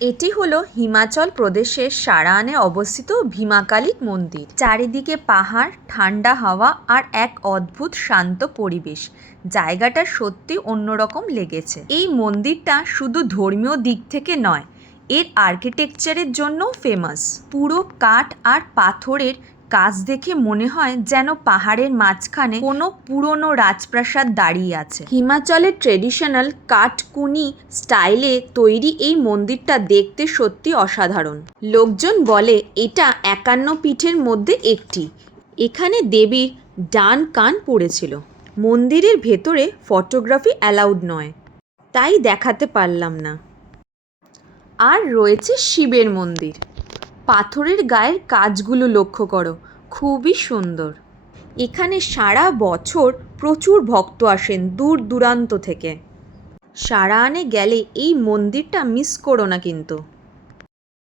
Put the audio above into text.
এটি হলো হিমাচল প্রদেশের সারানে অবস্থিত ভীমাকালী মন্দির। চারিদিকে পাহাড়, ঠান্ডা হাওয়া আর এক অদ্ভুত শান্ত পরিবেশ। জায়গাটা সত্যি অন্যরকম লেগেছে। এই মন্দিরটা শুধু ধর্মীয় দিক থেকে নয়, এর আর্কিটেকচারের জন্যও ফেমাস। পুরো কাঠ আর পাথরের কাজ দেখে মনে হয় যেন পাহাড়ের মাঝখানে কোনো পুরনো রাজপ্রাসাদ দাঁড়িয়ে আছে। হিমাচলের ট্রেডিশনাল কাঠকুনি স্টাইলে তৈরি এই মন্দিরটা দেখতে সত্যি অসাধারণ। লোকজন বলে এটা 51 পীঠের মধ্যে একটি। এখানে দেবীর ডান কান পড়েছিল। মন্দিরের ভেতরে ফটোগ্রাফি অ্যালাউড নয়, তাই দেখাতে পারলাম না। আর রয়েছে শিবের মন্দির। পাথরের গায়ের কাজগুলো লক্ষ্য করো, খুবই সুন্দর। এখানে সারা বছর প্রচুর ভক্ত আসেন দূর দূরান্ত থেকে। সারানে গেলে এই মন্দিরটা মিস করো না কিন্তু।